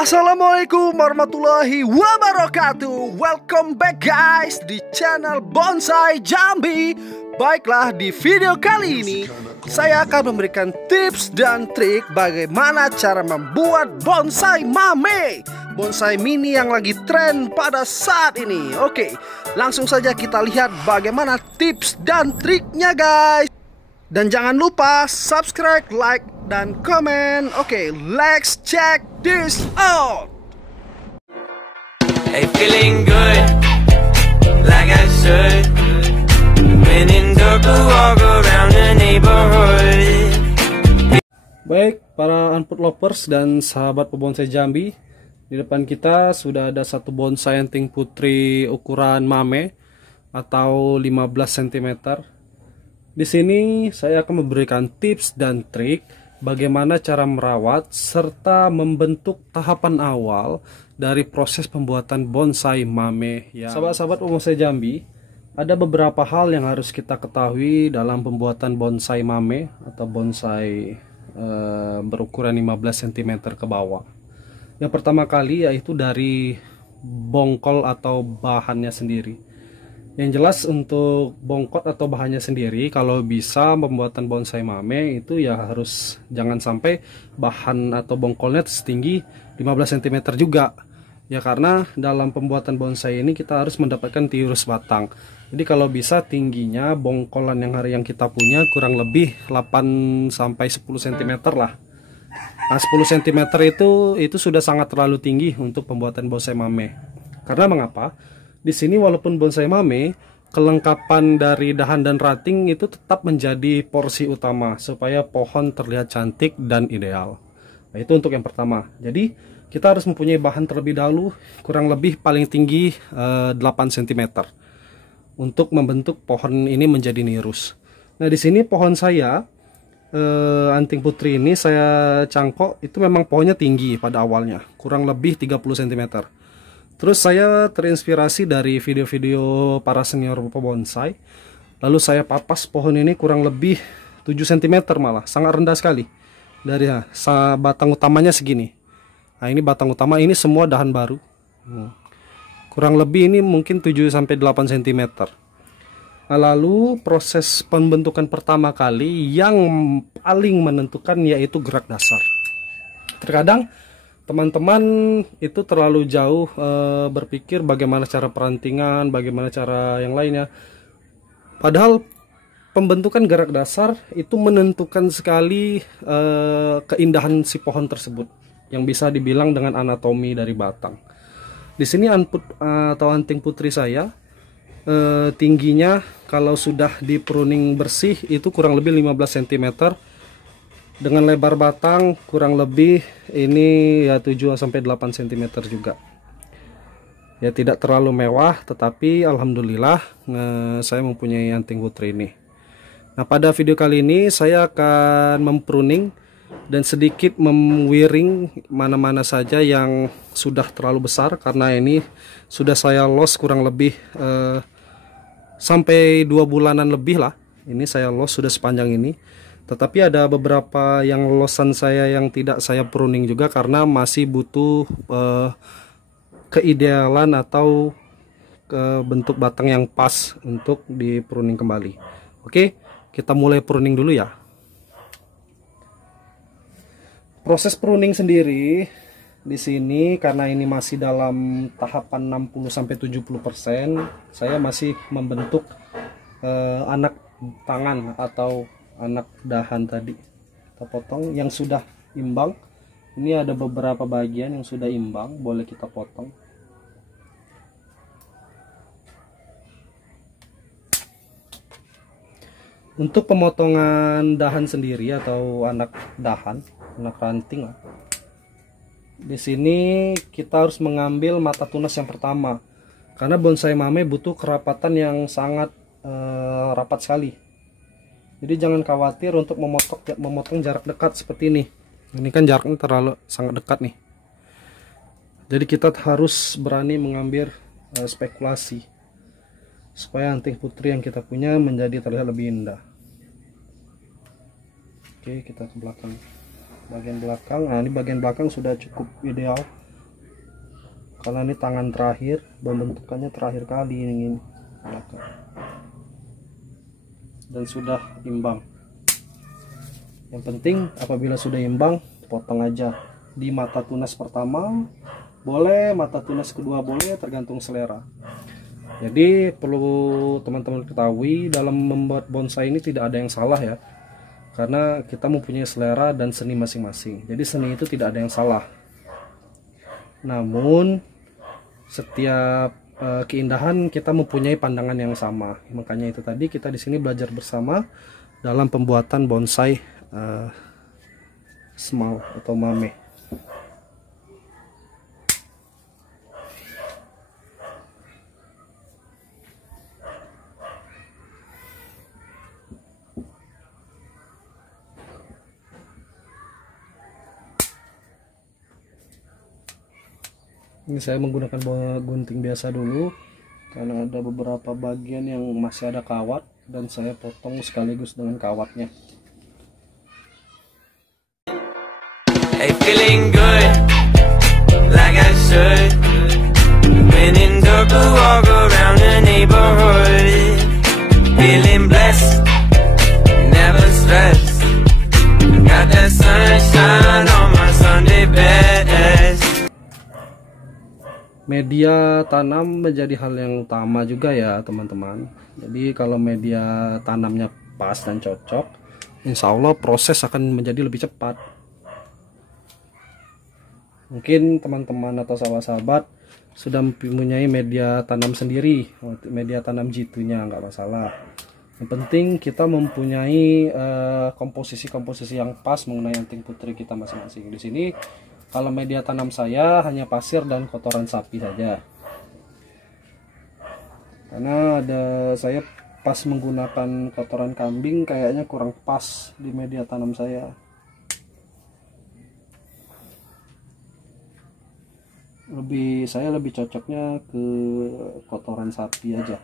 Assalamualaikum warahmatullahi wabarakatuh. Welcome back guys di channel Bonsai Jambi. Baiklah, di video kali ini saya akan memberikan tips dan trik bagaimana cara membuat bonsai mame, bonsai mini yang lagi tren pada saat ini. Oke, langsung saja kita lihat bagaimana tips dan triknya guys. Dan jangan lupa subscribe, like, dan komen. Oke, let's check this out. Hey, feeling good, like I should. When in dark, walk around the neighborhood. Baik, para unput lovers dan sahabat pebonsai Jambi, di depan kita sudah ada satu bonsai anting putri ukuran mame atau 15 cm. Di sini saya akan memberikan tips dan trik bagaimana cara merawat serta membentuk tahapan awal dari proses pembuatan bonsai mame. Sahabat-sahabat pebonsai Jambi, ada beberapa hal yang harus kita ketahui dalam pembuatan bonsai mame atau bonsai berukuran 15 cm ke bawah. Yang pertama kali yaitu dari bongkol atau bahannya sendiri. Yang jelas untuk bongkot atau bahannya sendiri, kalau bisa pembuatan bonsai mame itu ya harus jangan sampai bahan atau bongkolnya setinggi 15 cm juga. Ya karena dalam pembuatan bonsai ini kita harus mendapatkan tirus batang. Jadi kalau bisa tingginya bongkolan yang kita punya kurang lebih 8 sampai 10 cm lah. Nah, 10 cm itu sudah sangat terlalu tinggi untuk pembuatan bonsai mame. Karena mengapa? Di sini walaupun bonsai mame, kelengkapan dari dahan dan ranting itu tetap menjadi porsi utama supaya pohon terlihat cantik dan ideal. Nah, itu untuk yang pertama. Jadi kita harus mempunyai bahan terlebih dahulu kurang lebih paling tinggi 8 cm untuk membentuk pohon ini menjadi nirus. Nah, di sini pohon saya anting putri ini saya cangkok itu memang pohonnya tinggi pada awalnya, kurang lebih 30 cm. Terus saya terinspirasi dari video-video para senior pebonsai. Lalu saya papas pohon ini kurang lebih 7 cm malah, sangat rendah sekali. Dari batang utamanya segini. Nah, ini batang utama, ini semua dahan baru. Kurang lebih ini mungkin 7-8 cm. Nah, lalu proses pembentukan pertama kali yang paling menentukan yaitu gerak dasar. Terkadang teman-teman itu terlalu jauh berpikir bagaimana cara perantingan, bagaimana cara yang lainnya. Padahal pembentukan gerak dasar itu menentukan sekali keindahan si pohon tersebut, yang bisa dibilang dengan anatomi dari batang. Di sini atau anting putri saya tingginya kalau sudah di pruning bersih itu kurang lebih 15 cm. Dengan lebar batang kurang lebih ini ya 7-8 cm juga. Ya tidak terlalu mewah, tetapi alhamdulillah saya mempunyai anting putri ini. Nah, pada video kali ini saya akan mempruning dan sedikit memwiring mana-mana saja yang sudah terlalu besar, karena ini sudah saya los kurang lebih sampai 2 bulanan lebih lah. Ini saya los sudah sepanjang ini. Tetapi ada beberapa yang losan saya yang tidak saya pruning juga karena masih butuh keidealan atau bentuk batang yang pas untuk di pruning kembali. Oke, kita mulai pruning dulu ya. Proses pruning sendiri di sini karena ini masih dalam tahapan 60-70%, saya masih membentuk anak tangan atau anak dahan tadi. Kita potong yang sudah imbang. Ini ada beberapa bagian yang sudah imbang, boleh kita potong. Untuk pemotongan dahan sendiri atau anak dahan, anak ranting, di sini kita harus mengambil mata tunas yang pertama, karena bonsai mame butuh kerapatan yang sangat rapat sekali. Jadi jangan khawatir untuk memotong jarak dekat seperti ini. Ini kan jaraknya terlalu sangat dekat nih. Jadi kita harus berani mengambil spekulasi supaya anting putri yang kita punya menjadi terlihat lebih indah. Oke, kita ke belakang. Bagian belakang, nah ini bagian belakang sudah cukup ideal. karena ini tangan terakhir, pembentukannya terakhir kali ini dan sudah imbang. Yang penting apabila sudah imbang, potong aja di mata tunas pertama boleh, mata tunas kedua boleh, tergantung selera. Jadi perlu teman-teman ketahui, dalam membuat bonsai ini tidak ada yang salah ya, karena kita mempunyai selera dan seni masing-masing. Jadi seni itu tidak ada yang salah, namun setiap keindahan kita mempunyai pandangan yang sama. Makanya itu tadi kita di sini belajar bersama dalam pembuatan bonsai small atau mame. Ini saya menggunakan gunting biasa dulu karena ada beberapa bagian yang masih ada kawat dan saya potong sekaligus dengan kawatnya. Hey, feeling good, like I should. When in dark, I walk around the neighborhood. Feeling blessed, never stressed. Got that sunshine on my Sunday best. Media tanam menjadi hal yang utama juga ya teman-teman. Jadi kalau media tanamnya pas dan cocok, insya Allah proses akan menjadi lebih cepat. Mungkin teman-teman atau sahabat-sahabat sudah mempunyai media tanam sendiri, media tanam jitu-nya nggak masalah. Yang penting kita mempunyai komposisi-komposisi yang pas mengenai anting putri kita masing-masing. Di sini kalau media tanam saya hanya pasir dan kotoran sapi saja. Karena saya pas menggunakan kotoran kambing kayaknya kurang pas di media tanam saya. Saya lebih cocoknya ke kotoran sapi aja.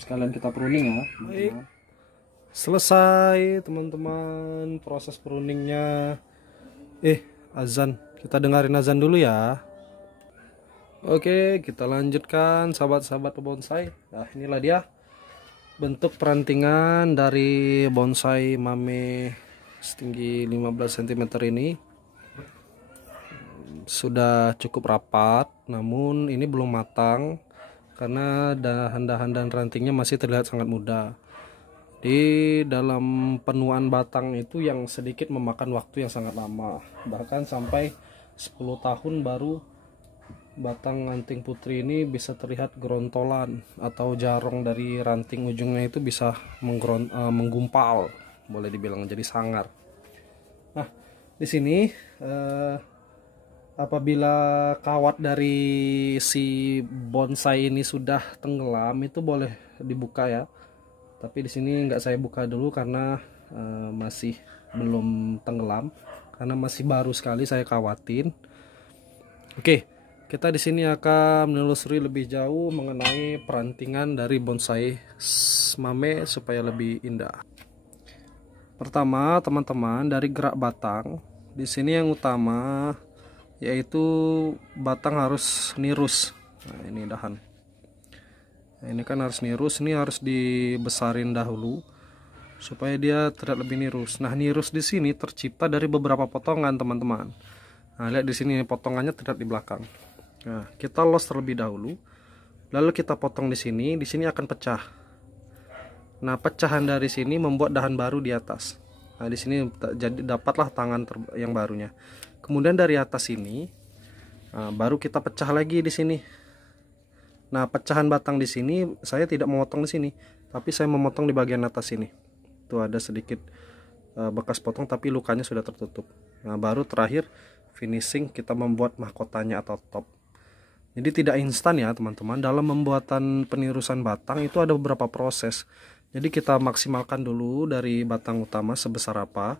Sekalian kita pruning ya. Baik. Selesai teman-teman proses pruningnya. Azan, kita dengerin azan dulu ya. Oke, kita lanjutkan sahabat-sahabat bonsai. Nah, inilah dia bentuk perantingan dari bonsai mame setinggi 15 cm ini. Sudah cukup rapat, namun ini belum matang karena dahan-dahan dan rantingnya masih terlihat sangat muda. Di dalam penuaan batang itu yang sedikit memakan waktu yang sangat lama, bahkan sampai 10 tahun baru batang anting putri ini bisa terlihat gerontolan atau jarong dari ranting ujungnya itu bisa menggumpal, boleh dibilang jadi sangar. Nah, di sini apabila kawat dari si bonsai ini sudah tenggelam itu boleh dibuka ya. Tapi di sini nggak saya buka dulu karena masih belum tenggelam, karena masih baru sekali saya kawatin. Oke, kita di sini akan menelusuri lebih jauh mengenai perantingan dari bonsai mame supaya lebih indah. Pertama, teman-teman, dari gerak batang, di sini yang utama yaitu batang harus nirus. Nah, ini dahan. Nah, ini kan harus nirus, ini harus dibesarin dahulu supaya dia terlihat lebih nirus. Nah, nirus di sini tercipta dari beberapa potongan, teman-teman. Nah, lihat di sini potongannya terlihat di belakang. Nah, kita los terlebih dahulu, lalu kita potong di sini akan pecah. Nah, pecahan dari sini membuat dahan baru di atas. Nah, di sini jadi dapatlah tangan yang barunya. Kemudian dari atas ini, baru kita pecah lagi di sini. Nah, pecahan batang di sini saya tidak memotong di sini, tapi saya memotong di bagian atas ini. Tuh ada sedikit bekas potong, tapi lukanya sudah tertutup. Nah, baru terakhir finishing kita membuat mahkotanya atau top. Jadi tidak instan ya teman-teman. Dalam pembuatan penirusan batang itu ada beberapa proses. Jadi kita maksimalkan dulu dari batang utama sebesar apa,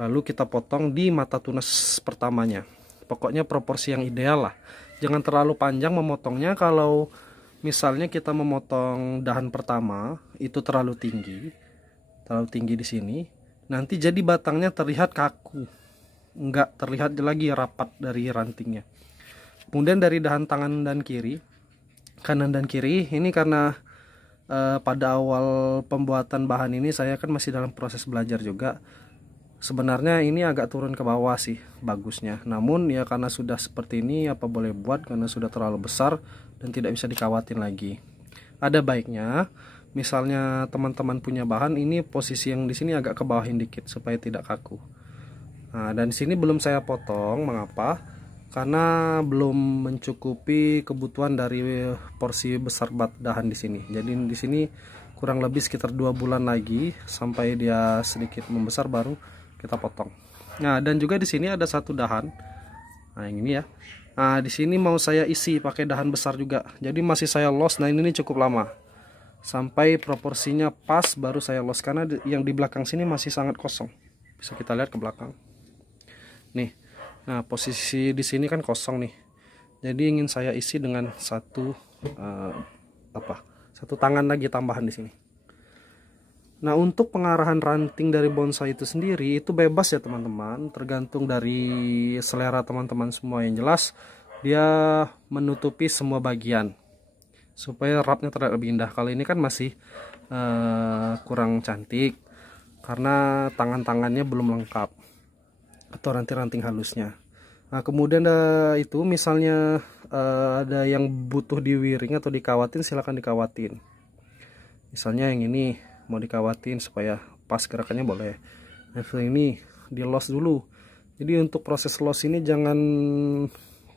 lalu kita potong di mata tunas pertamanya. Pokoknya proporsi yang ideal lah. Jangan terlalu panjang memotongnya. Kalau misalnya kita memotong dahan pertama itu terlalu tinggi di sini, nanti jadi batangnya terlihat kaku. nggak terlihat lagi rapat dari rantingnya. Kemudian dari dahan tangan dan kiri, kanan dan kiri, ini karena pada awal pembuatan bahan ini saya kan masih dalam proses belajar juga. Sebenarnya ini agak turun ke bawah sih bagusnya, namun ya karena sudah seperti ini apa boleh buat, karena sudah terlalu besar dan tidak bisa dikawatin lagi. Ada baiknya misalnya teman-teman punya bahan ini, posisi yang di sini agak ke bawahin dikit supaya tidak kaku. Nah, dan di sini belum saya potong. Mengapa? Karena belum mencukupi kebutuhan dari porsi besar dahan di sini. Jadi di sini kurang lebih sekitar 2 bulan lagi sampai dia sedikit membesar baru kita potong. Nah, dan juga di sini ada satu dahan. Nah, yang ini ya. Nah, di sini mau saya isi pakai dahan besar juga. Jadi masih saya los. Nah, ini cukup lama. Sampai proporsinya pas baru saya los, karena yang di belakang sini masih sangat kosong. Bisa kita lihat ke belakang. Nih. Nah, posisi di sini kan kosong nih. Jadi ingin saya isi dengan satu tangan lagi tambahan di sini. Nah, untuk pengarahan ranting dari bonsai itu sendiri itu bebas ya teman-teman, tergantung dari selera teman-teman semua. Yang jelas dia menutupi semua bagian supaya rapnya terlihat lebih indah. Kalau ini kan masih kurang cantik karena tangan-tangannya belum lengkap atau ranting-ranting halusnya. Nah, kemudian itu misalnya ada yang butuh diwiring atau dikawatin, silahkan dikawatin. Misalnya yang ini mau dikawatin supaya pas gerakannya boleh. Nah, ini di los dulu. Jadi untuk proses los ini jangan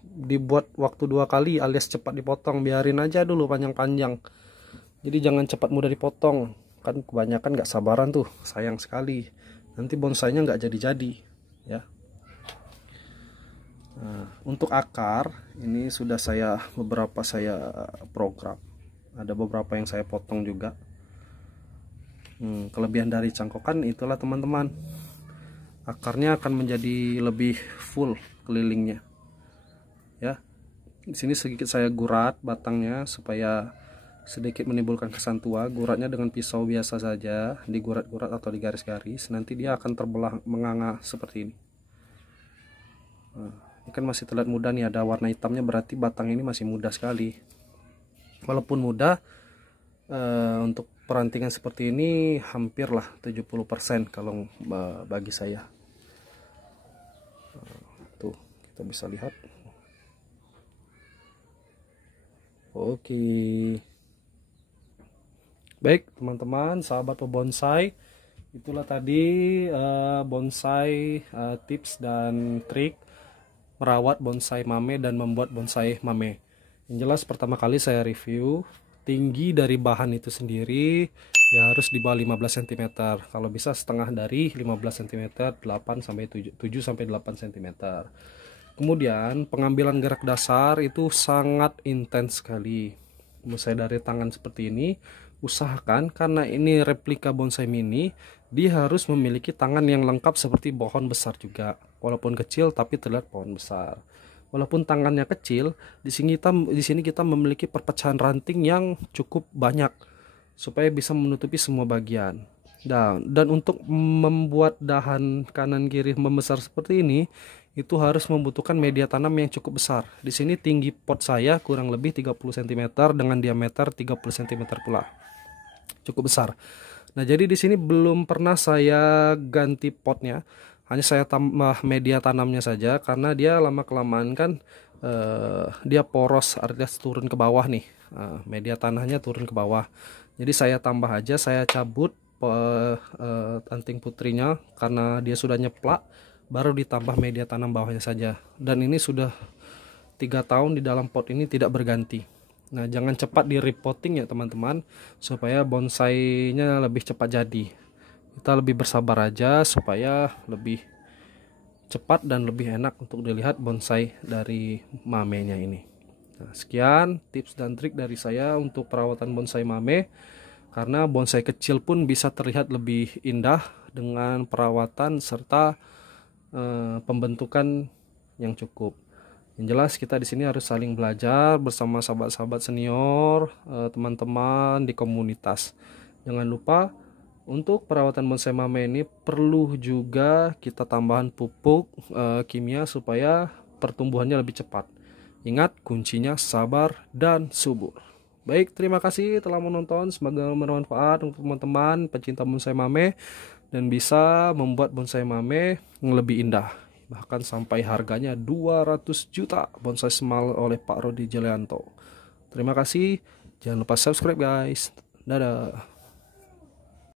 dibuat waktu 2 kali alias cepat dipotong, biarin aja dulu panjang-panjang. Jadi jangan cepat mudah dipotong, kan kebanyakan nggak sabaran tuh, sayang sekali. Nanti bonsainya nggak jadi-jadi ya. Nah, untuk akar ini sudah beberapa saya program, ada beberapa yang saya potong juga. Kelebihan dari cangkokan itulah teman-teman, akarnya akan menjadi lebih full kelilingnya ya. Di sini sedikit saya gurat batangnya supaya sedikit menimbulkan kesan tua. Guratnya dengan pisau biasa saja, digurat-gurat atau digaris-garis, nanti dia akan terbelah menganga seperti ini. Nah, ini kan masih terlihat muda nih, ada warna hitamnya, berarti batang ini masih muda sekali. Walaupun muda, untuk perantingan seperti ini hampirlah 70% kalau bagi saya. Tuh kita bisa lihat. Oke. Baik teman-teman, sahabat pebonsai, itulah tadi bonsai tips dan trik merawat bonsai mame dan membuat bonsai mame. Yang jelas pertama kali saya review, tinggi dari bahan itu sendiri ya harus di bawah 15 cm. Kalau bisa setengah dari 15 cm, 7 sampai 8 cm. Kemudian pengambilan gerak dasar itu sangat intens sekali. Bonsai dari tangan seperti ini, usahakan karena ini replika bonsai mini, dia harus memiliki tangan yang lengkap seperti pohon besar juga. Walaupun kecil tapi terlihat pohon besar. Walaupun tangannya kecil, di sini kita memiliki perpecahan ranting yang cukup banyak supaya bisa menutupi semua bagian. Dan untuk membuat dahan kanan kiri membesar seperti ini, itu harus membutuhkan media tanam yang cukup besar. Di sini tinggi pot saya kurang lebih 30 cm dengan diameter 30 cm pula. Cukup besar. Nah, jadi di sini belum pernah saya ganti potnya. Hanya saya tambah media tanamnya saja karena dia lama kelamaan kan dia poros, artinya turun ke bawah nih. Media tanahnya turun ke bawah. Jadi saya tambah aja, saya cabut anting putrinya karena dia sudah nyeplak, baru ditambah media tanam bawahnya saja. Dan ini sudah 3 tahun di dalam pot ini tidak berganti. Nah, jangan cepat di repotting ya teman-teman, supaya bonsainya lebih cepat jadi. Kita lebih bersabar aja supaya lebih cepat dan lebih enak untuk dilihat bonsai dari mamenya ini. Nah, sekian tips dan trik dari saya untuk perawatan bonsai mame, karena bonsai kecil pun bisa terlihat lebih indah dengan perawatan serta pembentukan yang cukup. Yang jelas kita di sini harus saling belajar bersama sahabat-sahabat senior, teman-teman di komunitas. Jangan lupa Untuk perawatan bonsai mame ini perlu juga kita tambahan pupuk kimia supaya pertumbuhannya lebih cepat. Ingat, kuncinya sabar dan subur. Baik, terima kasih telah menonton. Semoga bermanfaat untuk teman-teman pecinta bonsai mame dan bisa membuat bonsai mame yang lebih indah. Bahkan sampai harganya 200 juta bonsai semal oleh Pak Rodi Jalianto. Terima kasih. Jangan lupa subscribe guys. Dadah.